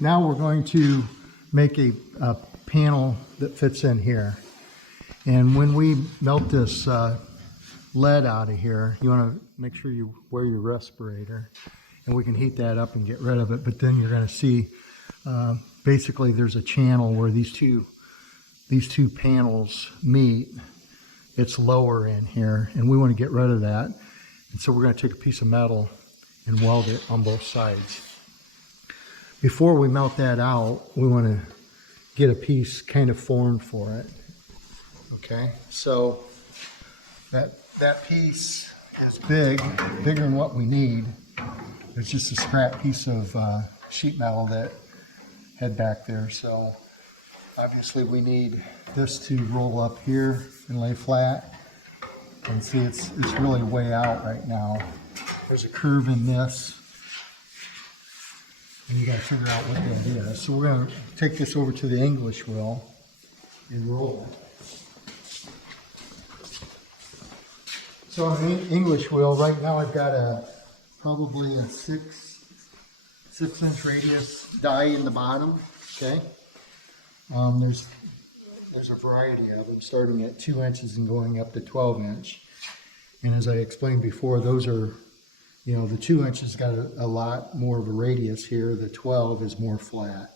now we're going to make a panel that fits in here. And when we melt this lead out of here, you want to make sure you wear your respirator, and we can heat that up and get rid of it. But then you're going to see basically there's a channel where these two panels meet. It's lower in here, and we want to get rid of that. And so we're going to take a piece of metal and weld it on both sides. Before we melt that out, we want to get a piece kind of formed for it. Okay, so that piece is bigger than what we need. It's just a scrap piece of sheet metal that had back there. So obviously we need this to roll up here and lay flat. And see, it's really way out right now. There's a curve in this, and you got to figure out what that is. So we're going to take this over to the English wheel and roll it. So on the English wheel, right now I've got probably a 6-inch radius die in the bottom. Okay. There's a variety of them, starting at 2 inches and going up to 12-inch. And as I explained before, those are, the 2 inches got a lot more of a radius here. The 12 is more flat.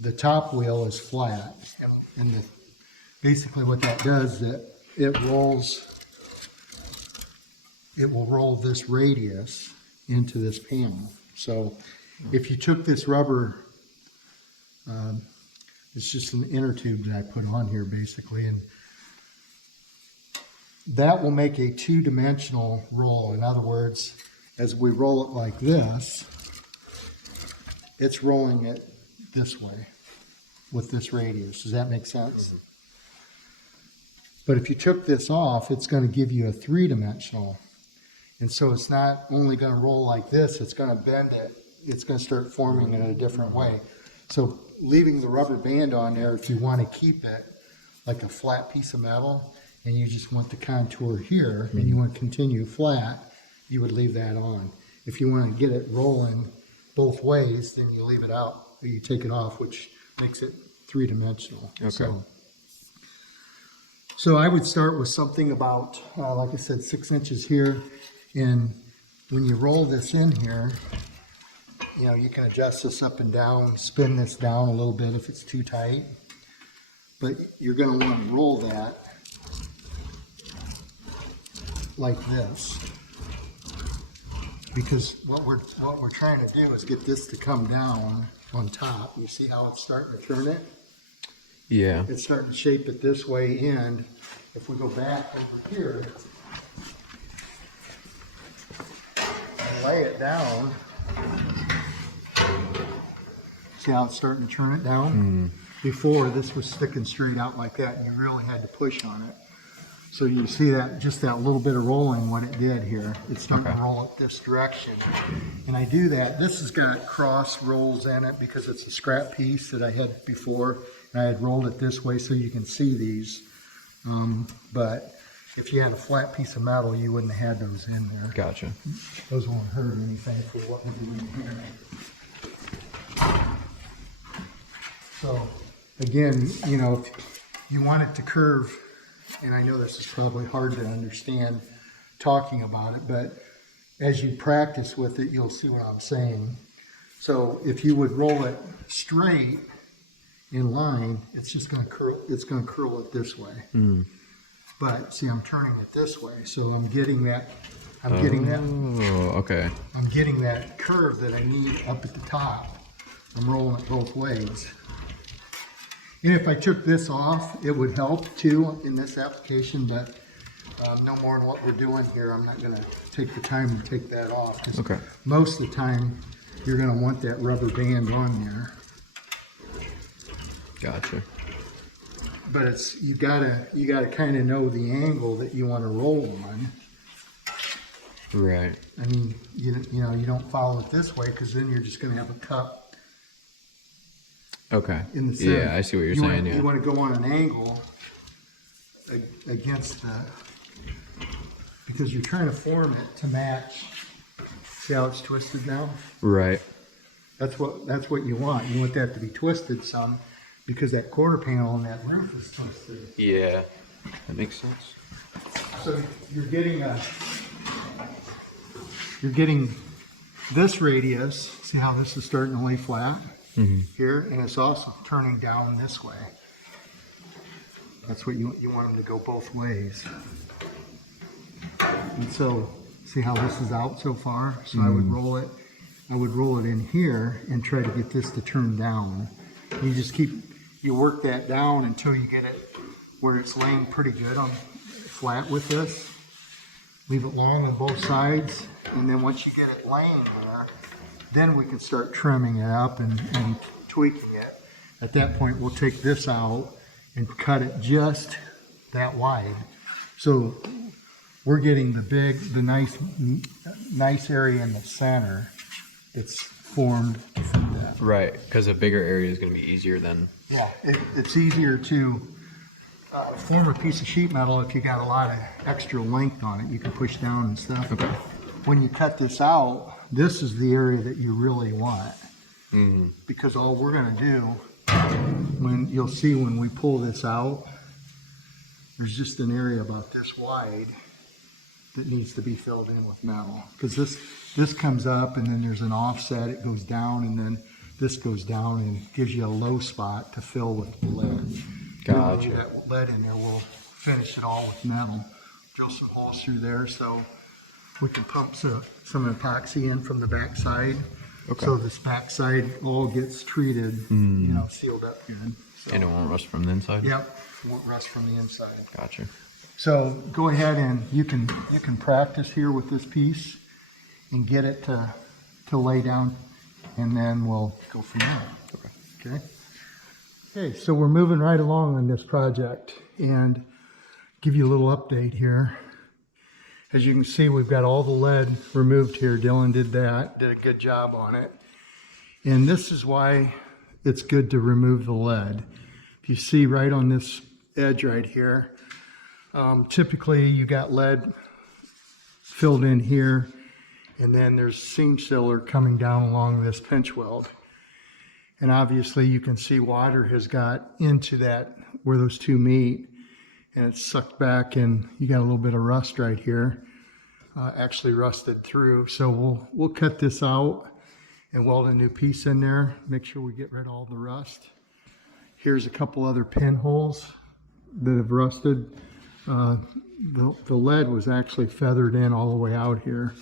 The top wheel is flat, and basically what that does is that it will roll this radius into this panel. So if you took this rubber, it's just an inner tube that I put on here basically, and that will make a two-dimensional roll. In other words, as we roll it like this, it's rolling it this way with this radius. Does that make sense? Mm-hmm. But if you took this off, it's going to give you a three-dimensional. And so it's not only going to roll like this, it's going to bend it. It's going to start forming it in a different way. So leaving the rubber band on there, if you want to keep it like a flat piece of metal and you just want the contour here and you want to continue flat, you would leave that on. If you want to get it rolling both ways, then you leave it out, or you take it off, which makes it three-dimensional. Okay. So I would start with something about, like I said, 6 inches here. And when you roll this in here, you can adjust this up and down, spin this down a little bit if it's too tight. But you're going to want to roll that like this, because what we're trying to do is get this to come down on top. You see how it's starting to turn it? Yeah. It's starting to shape it this way, and if we go back over here and lay it down, see how it's starting to turn it down? Before, this was sticking straight out like that, and you really had to push on it. So you see that, just that little bit of rolling, what it did here. It's starting to roll it this direction. And I do that. This has got cross rolls in it because it's a scrap piece that I had before. And I had rolled it this way so you can see these. But if you had a flat piece of metal, you wouldn't have had those in there. Gotcha. Those won't hurt anything for what we're doing here. So again, if you want it to curve, and I know this is probably hard to understand talking about it, but as you practice with it, you'll see what I'm saying. So if you would roll it straight in line, it's just going to curl. It's going to curl it this way. But see, I'm turning it this way, so I'm getting that. I'm getting that curve that I need up at the top. I'm rolling it both ways. And if I took this off, it would help too in this application, but no more than what we're doing here. I'm not going to take the time to take that off, because most of the time you're going to want that rubber band on there. Gotcha. But you gotta kind of know the angle that you want to roll on. Right. I mean, you don't follow it this way, because then you're just going to have a cup. Okay. In the center. Yeah, I see what you're saying. You want to go on an angle against because you're trying to form it to match. See how it's twisted now? Right. That's what you want. You want that to be twisted some because that quarter panel on that roof is twisted. Yeah, that makes sense. So you're getting this radius. See how this is starting to lay flat here, and it's also turning down this way. That's what you want them to go both ways. And so, see how this is out so far? So I would roll it in here and try to get this to turn down. You work that down until you get it where it's laying pretty good on flat with this. Leave it long on both sides, and then once you get it laying there, then we can start trimming it up and tweaking it. At that point, we'll take this out and cut it just that wide. So we're getting the nice area in the center. It's formed from that. Right, because a bigger area is going to be easier than. Yeah, it's easier to form a piece of sheet metal if you got a lot of extra length on it. You can push down and stuff. Okay. When you cut this out, this is the area that you really want. Because all we're going to do, you'll see when we pull this out, there's just an area about this wide that needs to be filled in with metal. Because this comes up and then there's an offset, it goes down, and then this goes down and gives you a low spot to fill with the lead. Gotcha. Leave that lead in there, we'll finish it all with metal. Drill some holes through there so we can pump some epoxy in from the back side. Okay. So this back side all gets treated, sealed up good. So, And it won't rust from the inside? yep, won't rust from the inside. Gotcha. So go ahead and you can practice here with this piece and get it to lay down, and then we'll go from there. Okay. Okay, so we're moving right along on this project, and give you a little update here. As you can see, we've got all the lead removed here. Dylan did a good job on it. And this is why it's good to remove the lead. If you see right on this edge right here, typically you got lead filled in here, and then there's seam sealer coming down along this pinch weld. And obviously you can see water has got into that where those two meet, and it's sucked back, and you got a little bit of rust right here, actually rusted through. So we'll cut this out and weld a new piece in there, make sure we get rid of all the rust. Here's a couple other pinholes that have rusted. The lead was actually feathered in all the way out here,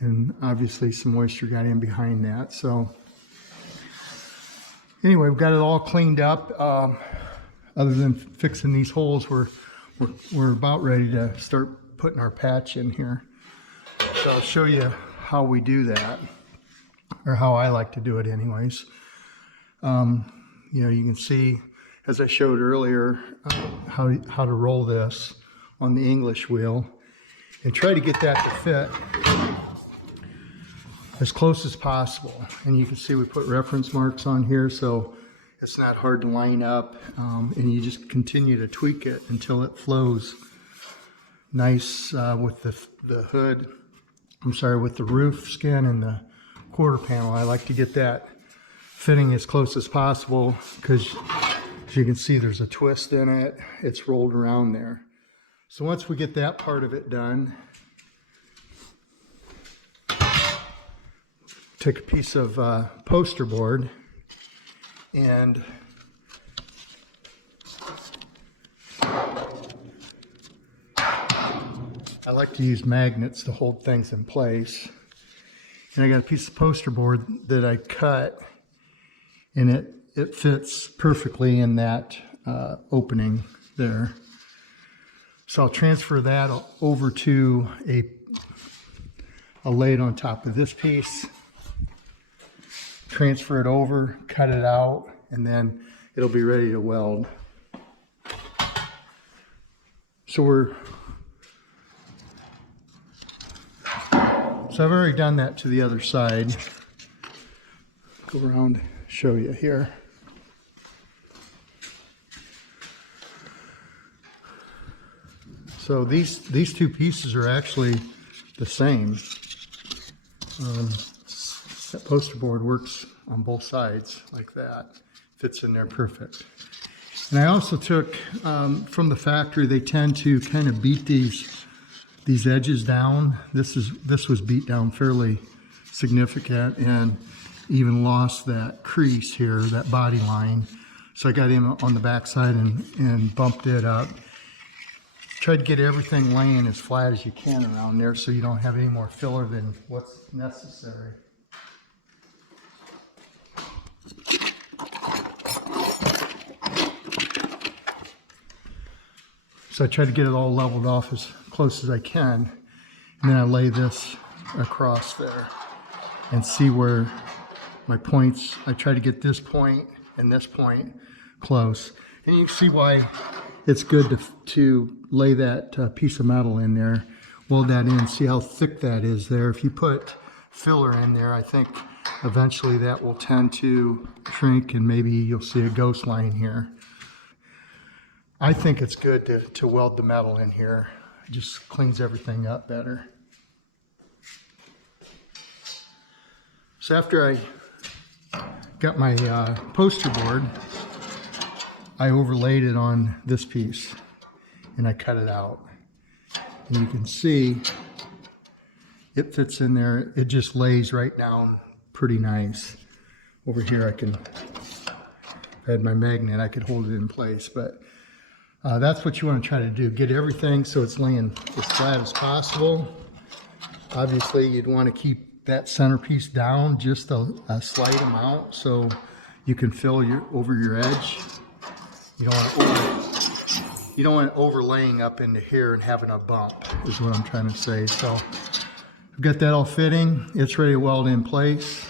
and obviously some moisture got in behind that. So anyway, we've got it all cleaned up. Other than fixing these holes, we're about ready to start putting our patch in here. So I'll show you how we do that, or how I like to do it anyways. You can see, as I showed earlier, how to roll this on the English wheel and try to get that to fit as close as possible. And you can see we put reference marks on here, so it's not hard to line up, and you just continue to tweak it until it flows nice with the hood. With the roof skin and the quarter panel. I like to get that fitting as close as possible, because as you can see, there's a twist in it. It's rolled around there. So once we get that part of it done, take a piece of poster board and I like to use magnets to hold things in place. And I got a piece of poster board that I cut, and it fits perfectly in that opening there. So I'll transfer that over to a lay it on top of this piece, transfer it over, cut it out, and then it'll be ready to weld. So I've already done that to the other side. Go around, show you here. So these two pieces are actually the same. That poster board works on both sides like that. Fits in there perfect. And I also took, from the factory, they tend to kind of beat these edges down. This was beat down fairly significant and even lost that crease here, that body line. So I got him on the backside and bumped it up. Tried to get everything laying as flat as you can around there so you don't have any more filler than what's necessary. So I try to get it all leveled off as close as I can. And then I lay this across there and see where my points, I try to get this point and this point close. And you can see why it's good to lay that piece of metal in there, weld that in, see how thick that is there. If you put filler in there, I think eventually that will tend to shrink and maybe you'll see a ghost line here. I think it's good to weld the metal in here. It just cleans everything up better. So after I got my poster board, I overlaid it on this piece and I cut it out. And you can see it fits in there. It just lays right down pretty nice. Over here if I had my magnet, I could hold it in place, but that's what you want to try to do. Get everything so it's laying as flat as possible. Obviously, you'd want to keep that centerpiece down just a slight amount so you can fill over your edge. You don't want it overlaying up into here and having a bump, is what I'm trying to say. So I've got that all fitting. It's ready to weld in place.